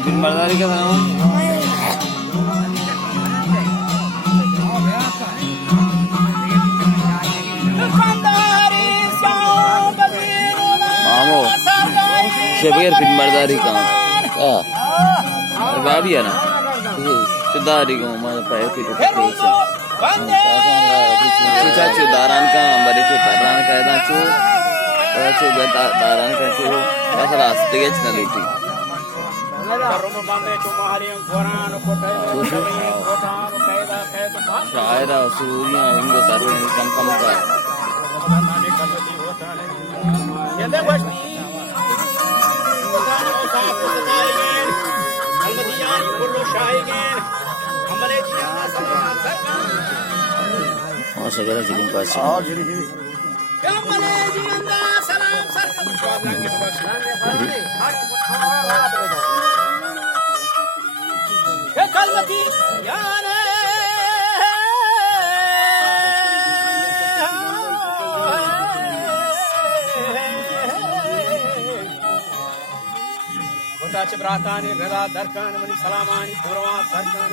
फिर मर्दारी का था मामो शेबेर फिर मर्दारी का भाभी है ना सुधारी को हमारे पैसे तो चाचू दारान का बड़े चो तारान का इधर चो दारान का चो ऐसा रास्ते के चलने लगी शायरा सूर्या इंगो तारे कम का segera jadi pasti. Cibratan, Vela, Darkan, Mani Salamani, Purva, Sarkan.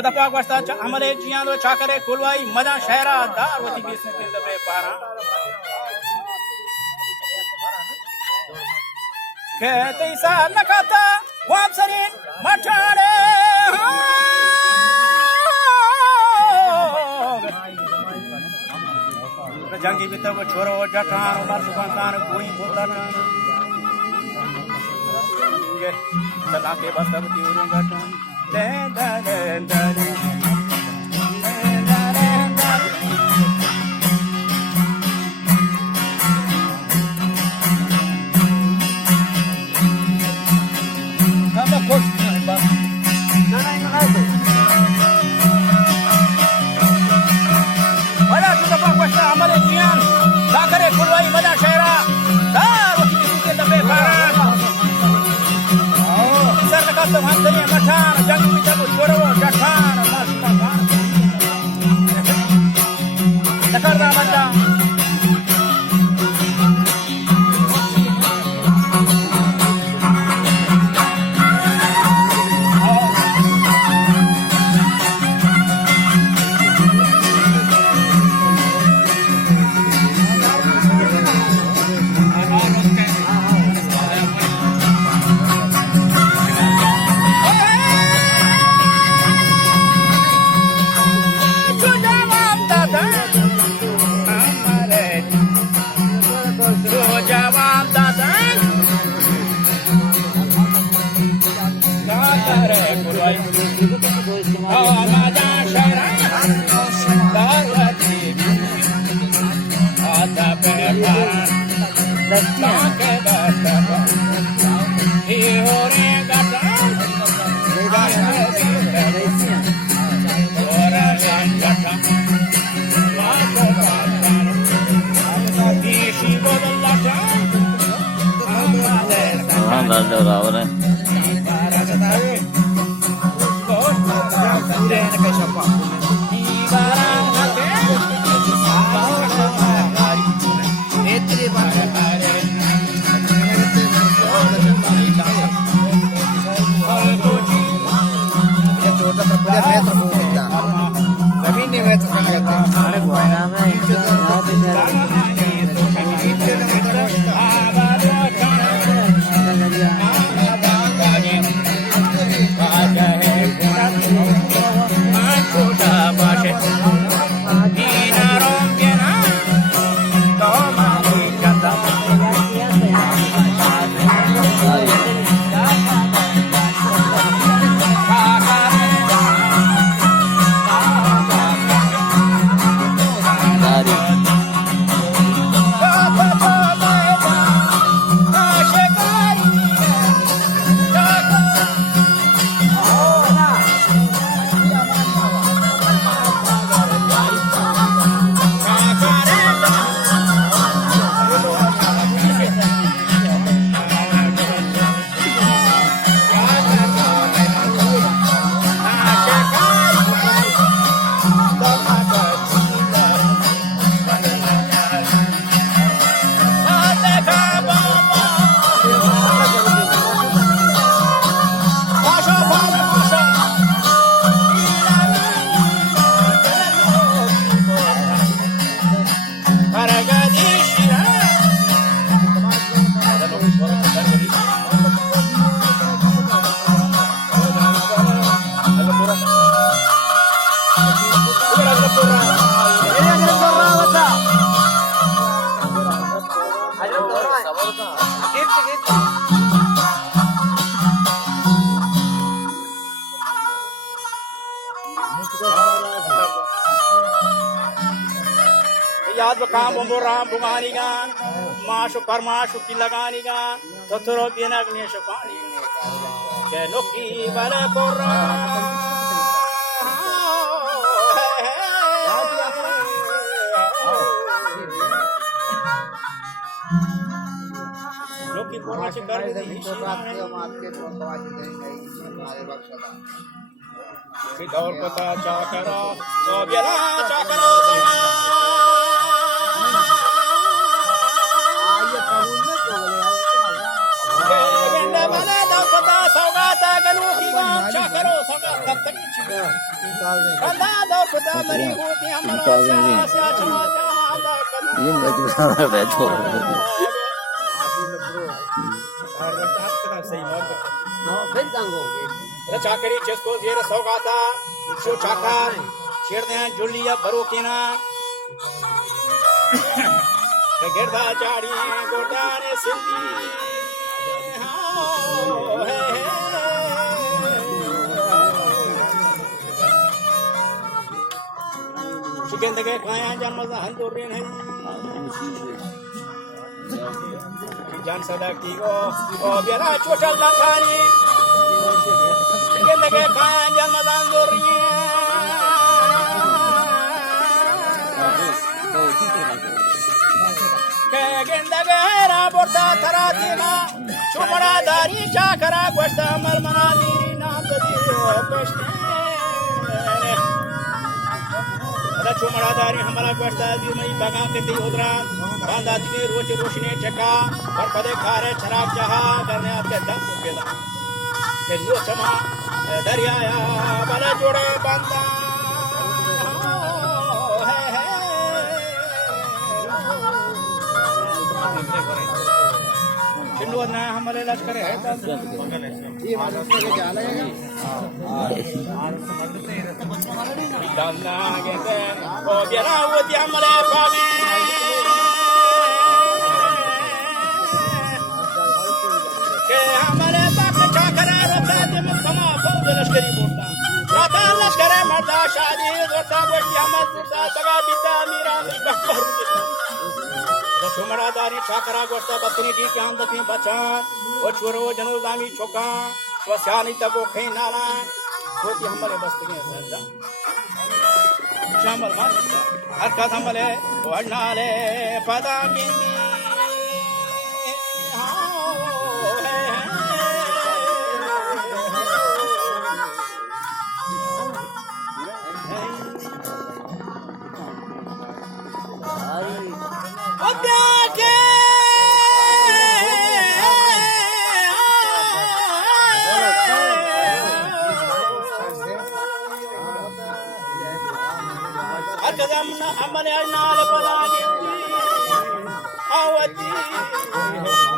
खुदा पाक वास्ता अमले जियां दो चाकरे कुलवाई मदा शहरा दार वती बीस में तिल दबे पारा कहते सा नकाता वाप सरीन मठाड़े जंगी बितर को छोरो जटान उमर सुबंतान कोई बोलना ये सदा के बस सब तीर गटन दे दे दे दे कब खुश नहीं बस ना तो बड़ा तो पाक हमारे जियान सागरे कुलवाई मदा शहरा दार वती के दबे पारा सर का तो हम चले मठान जंग में जब छोड़ो जठान मस्तान नकरदा बंदा याद बकाम बंबोराम बुगानिगान माशु परमाशु की लगानिगान तथरो बिनग्ने शपानी के नोकी बले कोरा नोकी कोरा से कर दी दौर पता चाकरा तो बेला चाकरा Yun ba ito sa reto? चाकरी चेस्को जेर सौगाता शो चाकार शेरने जुलिया बरोकिना गिरदा चाड़ी गोटाने सिंधी चिकन दगे खाया जान मजा हंदोरेन है जान सदा की ओ बिरा चोटल लाखानी चिकन दगे खाया जान मजा हंदोरेन gendagera borda taratina chumara dari chakara gosta malmana diri namdi gosta ada chumara dari hamara gosta di mai baga ke ti udra banda di roche roshne chaka par pade khare charab jaha karne aapke dam peda ke no chama darya ya bala jode banda ना हमारे लश्कर है ओ बिरा वो हमारे पावे के हमारे बाप चाकरा रोता दे मुकमा फौज लश्करी बोलता रोता लश्कर मर्दा शादी रोता गोश्ती हमर रोता सगा बिता मीरा बहरू चुमरा दारी चाकरा गोष्टा बतनी दी के अंदर में बचान और छोरो जनो दामी छोका स्वस्यानी तबो खैनाना छोटी हमले बस्तगे सरदा शामल मान हर का हमले वडनाले पदा किंदी हमारे नाल पता नहीं आवती